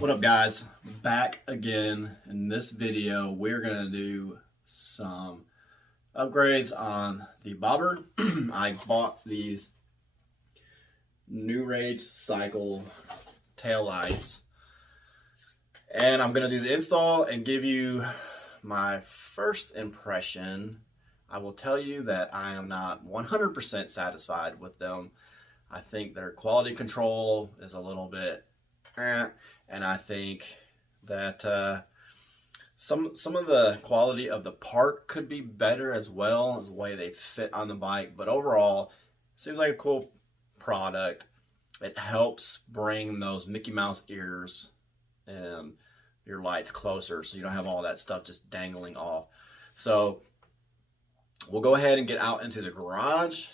What up, guys? Back again. In this video we're gonna do some upgrades on the bobber. I bought these New Rage Cycle tail lights and I'm gonna do the install and give you my first impression. I will tell you that I am not 100% satisfied with them. I think their quality control is a little bit and I think that some of the quality of the part could be better as well as the way they fit on the bike. But overall, seems like a cool product. It helps bring those Mickey Mouse ears and your lights closer, so you don't have all that stuff just dangling off. So we'll go ahead and get out into the garage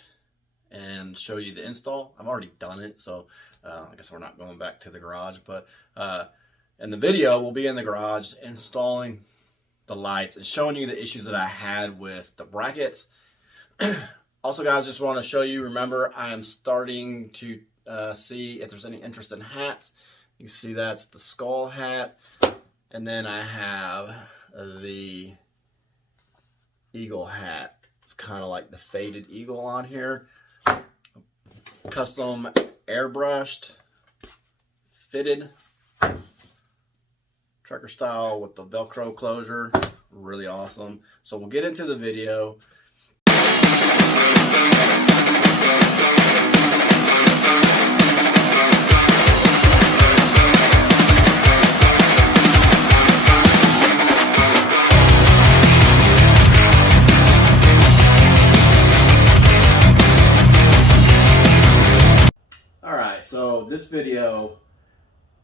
and show you the install. I've already done it, so I guess we're not going back to the garage, but in the video we'll be in the garage installing the lights and showing you the issues that I had with the brackets. Also, guys, just want to show you, remember, I am starting to see if there's any interest in hats. You can see that's the skull hat, and then I have the eagle hat. It's kind of like the faded eagle on here. Custom airbrushed, fitted, trucker style with the Velcro closure. Really awesome. So we'll get into the video. So this video,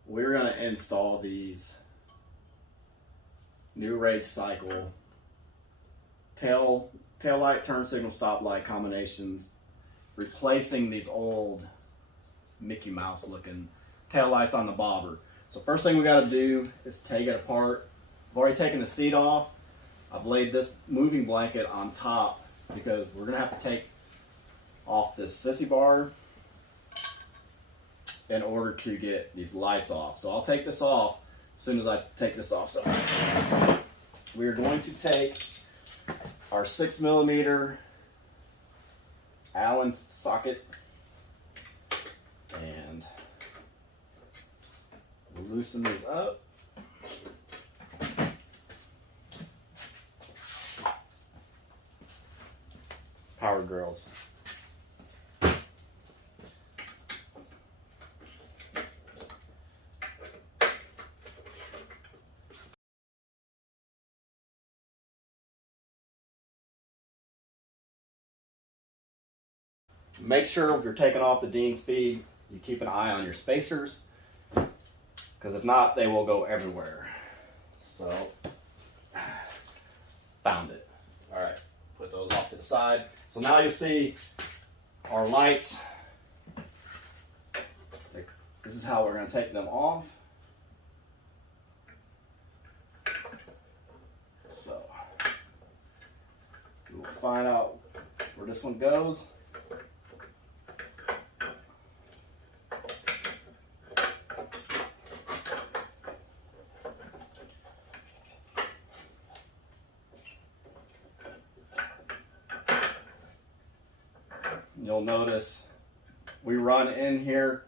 we're going to install these New Rage Cycle tail light, turn signal, stop light combinations, replacing these old Mickey Mouse looking tail lights on the bobber. So first thing we got to do is take it apart. I've already taken the seat off. I've laid this moving blanket on top because we're going to have to take off this sissy bar in order to get these lights off. So I'll take this off as soon as I take this off. So we are going to take our 6mm Allen socket and loosen these up. Power drills. Make sure if you're taking off the Dean Speed, you keep an eye on your spacers, because if not, they will go everywhere. So, found it. All right, put those off to the side. So now you'll see our lights. This is how we're going to take them off. So, we'll find out where this one goes. You'll notice we run in here,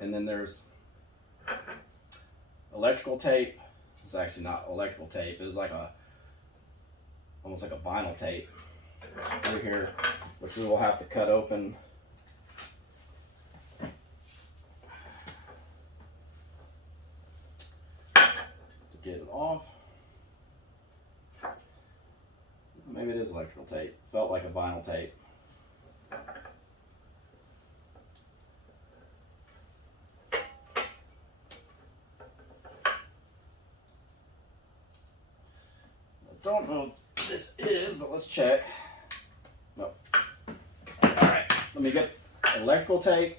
and then there's electrical tape. It's actually not electrical tape. It's like almost like a vinyl tape over here, which we will have to cut open. To get it off. Maybe it is electrical tape. Felt like a vinyl tape. Don't know what this is, but let's check. No. Alright, let me get electrical tape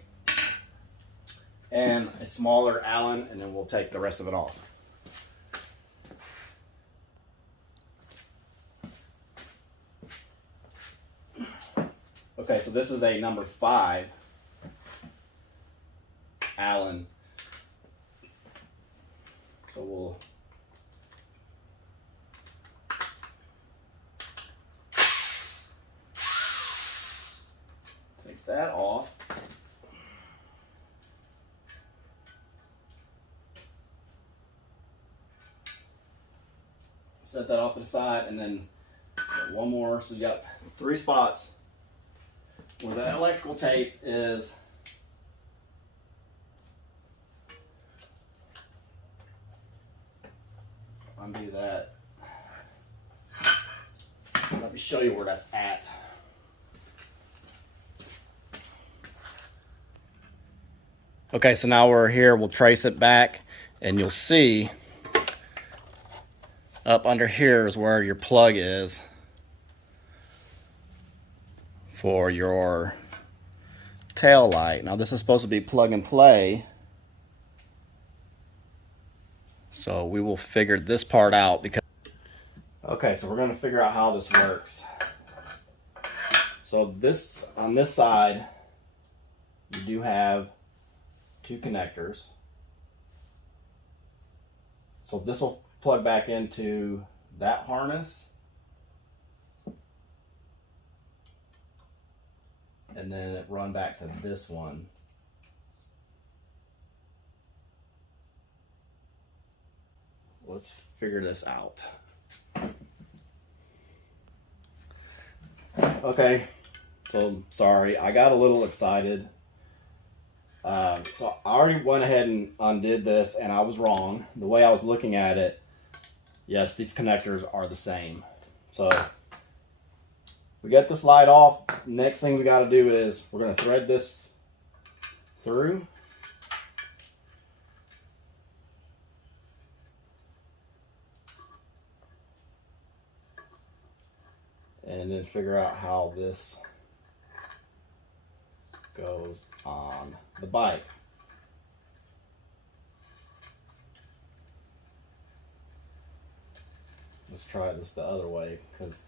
and a smaller Allen, and then we'll take the rest of it off. Okay, so this is a number 5 Allen So we'll take that off. Set that off to the side, and then one more. So you got 3 spots where that electrical tape is. Undo that. Let me show you where that's at. Okay, so now we're here. We'll trace it back, and you'll see up under here is where your plug is for your tail light. Now this is supposed to be plug and play, so we will figure this part out. Because okay, so we're going to figure out how this works. So this, on this side, you do have 2 connectors. So this will plug back into that harness, and then it run back to this one. Let's figure this out. Okay, so sorry, I got a little excited. So I already went ahead and undid this, and I was wrong. The way I was looking at it, yes, these connectors are the same. So we get this light off. Next thing we got to do is we're going to thread this through. And then figure out how this goes on the bike. Let's try this the other way, because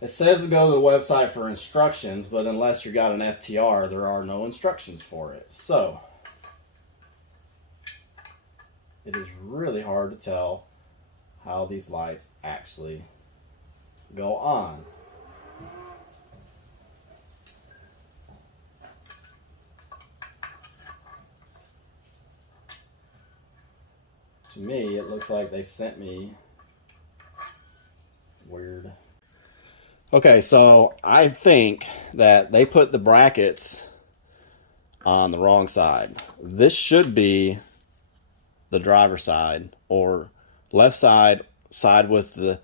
it says to go to the website for instructions, but unless you got an FTR, there are no instructions for it. So it is really hard to tell how these lights actually go on. To me, it looks like they sent me weird. Okay, so I think that they put the brackets on the wrong side. This should be the driver's side, or left side with the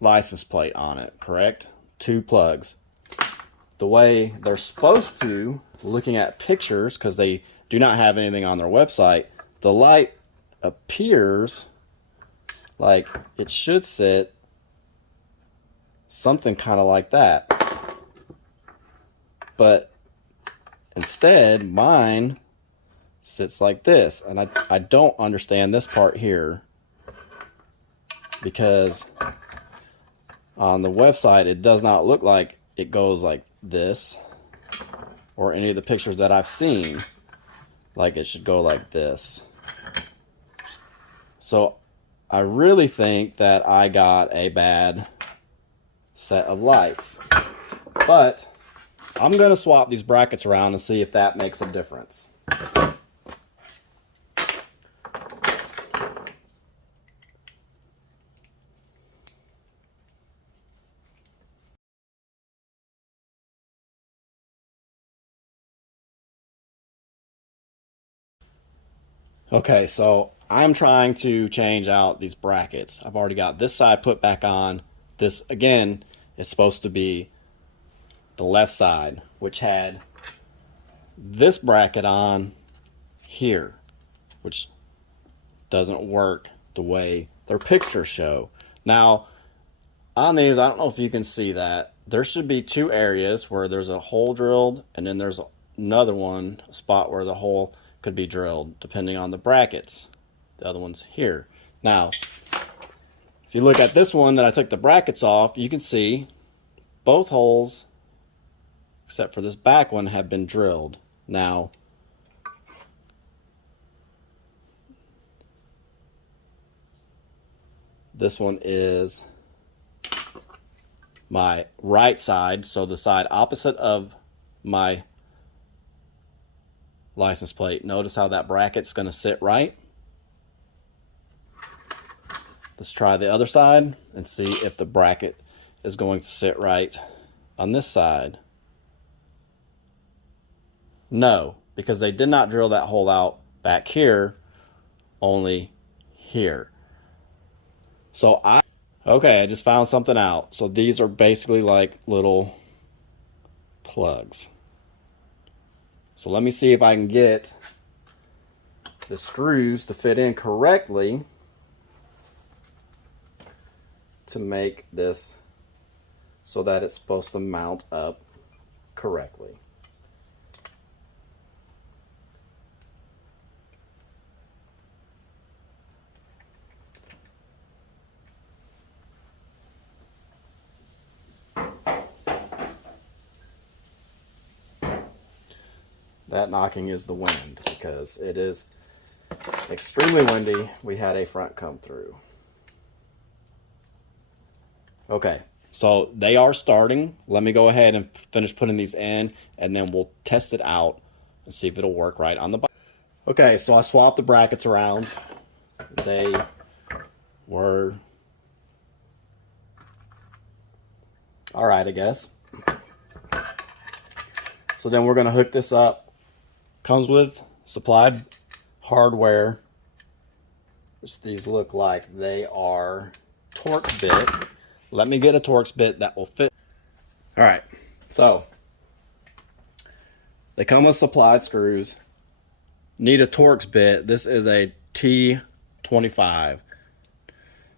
license plate on it, correct? 2 plugs. The way they're supposed to, looking at pictures, because they do not have anything on their website, the light appears like it should sit something kind of like that. But instead, mine sits like this. And I don't understand this part here, because on the website it does not look like it goes like this, or any of the pictures that I've seen, like it should go like this. So I really think that I got a bad set of lights. But I'm going to swap these brackets around and see if that makes a difference. Okay, so I'm trying to change out these brackets. I've already got this side put back on. This, again, is supposed to be the left side, which had this bracket on here, which doesn't work the way their pictures show. Now, on these, I don't know if you can see that. There should be 2 areas where there's a hole drilled, and then there's another one, a spot where the hole could be drilled, depending on the brackets. The other one's here. Now, if you look at this one that I took the brackets off, you can see both holes, except for this back one, have been drilled. Now, This one is my right side, so the side opposite of my license plate. Notice how that bracket's going to sit right. Let's try the other side and see if the bracket is going to sit right on this side. No, because they did not drill that hole out back here, only here. So okay, I just found something out. So these are basically like little plugs. So let me see if I can get the screws to fit in correctly to make this so that it's supposed to mount up correctly. That knocking is the wind because it is extremely windy. We had a front come through. Okay, so they are starting. Let me go ahead and finish putting these in, and then we'll test it out and see if it'll work right on the bike. Okay, so I swapped the brackets around. They were all right, I guess. So then we're going to hook this up. Comes with supplied hardware. These look like they are Torx bit. Let me get a Torx bit that will fit. All right, so they come with supplied screws. Need a Torx bit. This is a T25.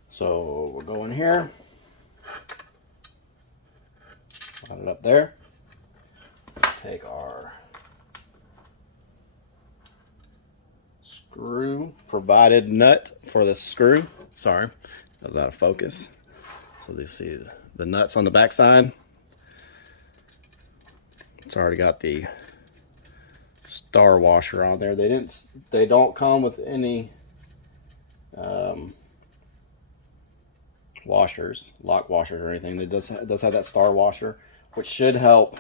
So we'll go in here. Line it up there. Take our screw provided nut for the screw. Sorry, that was out of focus. So you see the nuts on the back side. It's already got the star washer on there. They don't come with any washers, lock washers or anything. It does have that star washer, which should help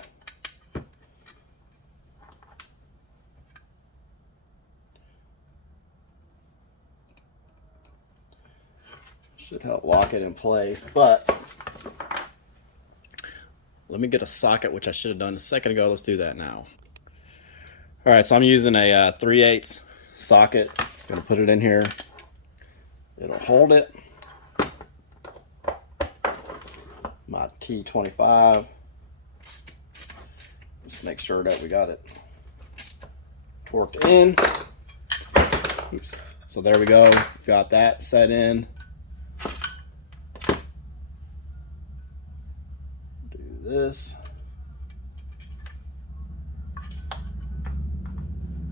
lock it in place. But let me get a socket, which I should have done a second ago. Let's do that now. All right, so I'm using a 3/8 socket. I'm gonna put it in here. It'll hold it. My T25. Just make sure that we got it torqued in. Oops. So there we go. Got that set in. Do this.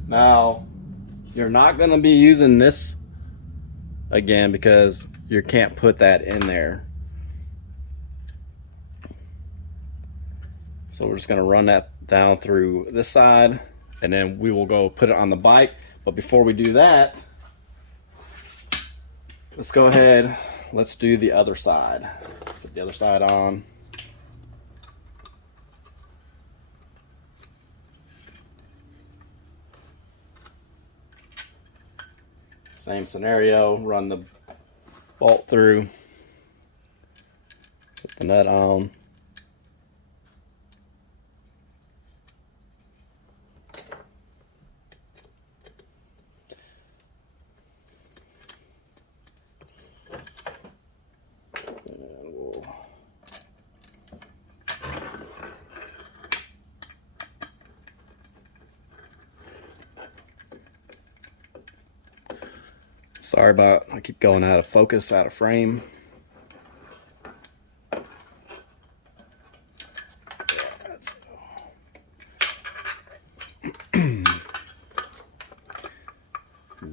Now, you're not going to be using this again because you can't put that in there. So we're just going to run that down through this side, and then we will go put it on the bike. But before we do that, let's go ahead, let's do the other side. Put the other side on. Same scenario, run the bolt through, put the nut on. Sorry about, I keep going out of focus, out of frame.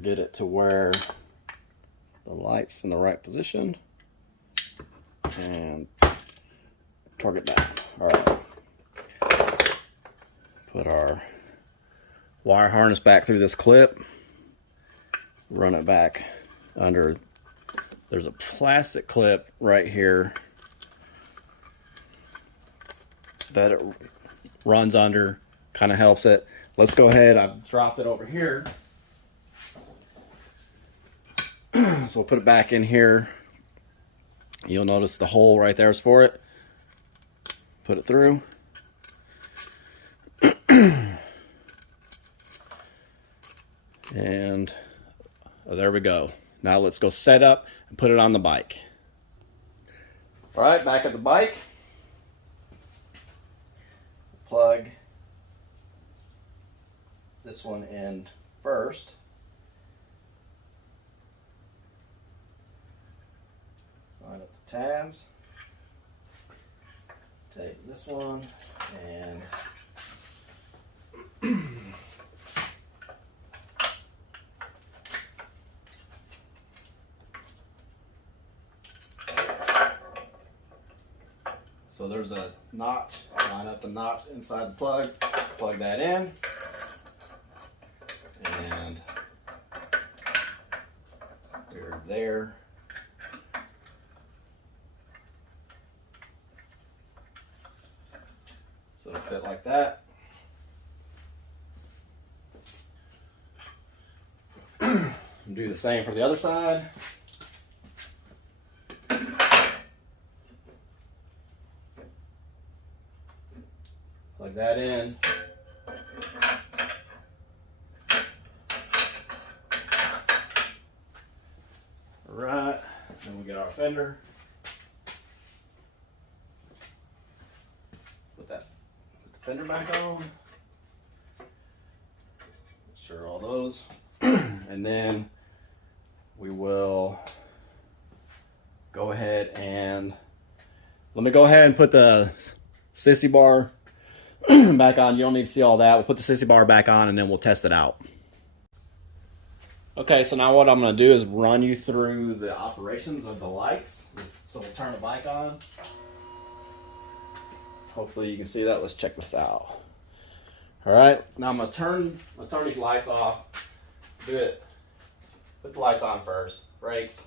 Get it to where the light's in the right position and torque it down. All right. Put our wire harness back through this clip. Run it back under there's a plastic clip right here that it runs under, kind of helps it. Let's go ahead, I've dropped it over here. So we'll put it back in here. You'll notice the hole right there is for it. Put it through. And there we go. Now let's go set up and put it on the bike. All right, back at the bike. Plug this one in first. Line up the tabs. Take this one and so there's a notch. Line up the notch inside the plug. Plug that in. And we're there. So it'll fit like that. Do the same for the other side. Plug that in. All right, then we get our fender. Put the fender back on. Sure all those. And then we will go ahead and let me go ahead and put the sissy bar back on. You don't need to see all that. We'll put the sissy bar back on and then we'll test it out. Okay, so now what I'm going to do is run you through the operations of the lights. So we'll turn the bike on. Hopefully you can see that. Let's check this out. All right, now I'm going to turn these lights off. Do it. Put the lights on first. Brakes.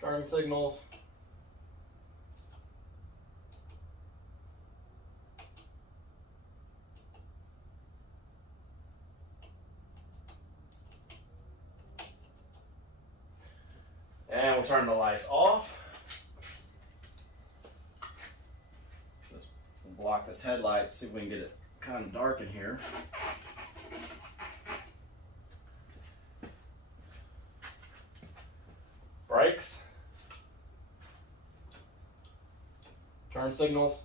Turn signals. And we'll turn the lights off. Let's block this headlight, see if we can get it kind of dark in here. Brakes. Turn signals.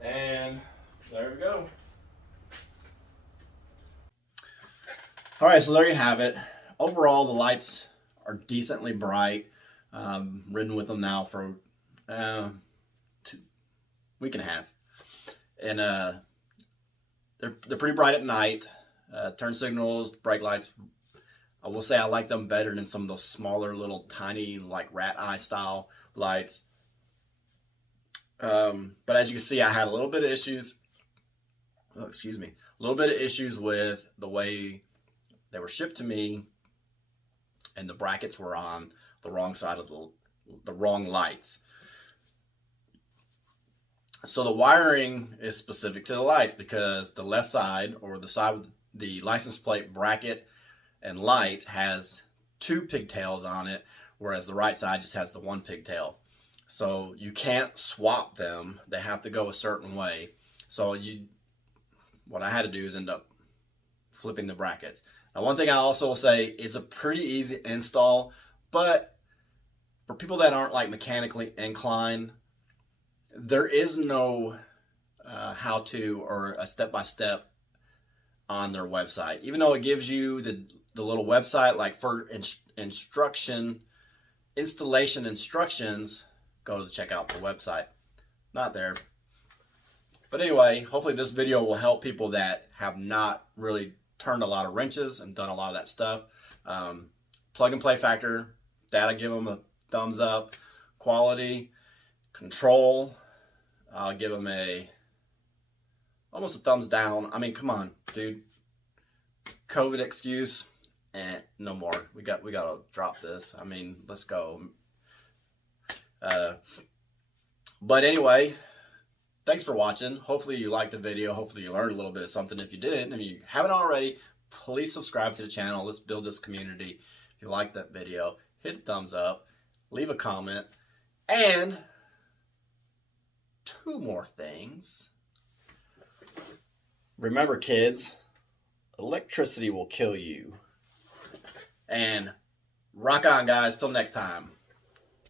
And there we go. All right, so there you have it. Overall, the lights are decently bright. Ridden with them now for 2 week and a half, and they're pretty bright at night. Turn signals, brake lights. I will say I like them better than some of those smaller, little, tiny, like rat eye style lights. But as you can see, I had a little bit of issues. Oh, excuse me, a little bit of issues with the way they were shipped to me, and the brackets were on the wrong side of the wrong lights. So the wiring is specific to the lights because the left side, or the side with the license plate bracket and light, has 2 pigtails on it, whereas the right side just has the 1 pigtail. So you can't swap them. They have to go a certain way. So what I had to do is end up flipping the brackets. Now, one thing I also will say, it's a pretty easy install, but for people that aren't like mechanically inclined, there is no how-to or a step-by-step on their website. Even though it gives you the little website, like for installation instructions, go to check out the website. Not there. But anyway, hopefully this video will help people that have not really turned a lot of wrenches and done a lot of that stuff. Plug and play factor, data, give them a thumbs up. Quality, control, I'll give them a almost a thumbs down. I mean, come on, dude. COVID excuse, no more. We gotta drop this. I mean, let's go. But anyway, thanks for watching. Hopefully you liked the video. Hopefully you learned a little bit of something. If you did, and if you haven't already, please subscribe to the channel. Let's build this community. If you liked that video, hit a thumbs up, leave a comment, and 2 more things. Remember, kids, electricity will kill you. And rock on, guys. Till next time.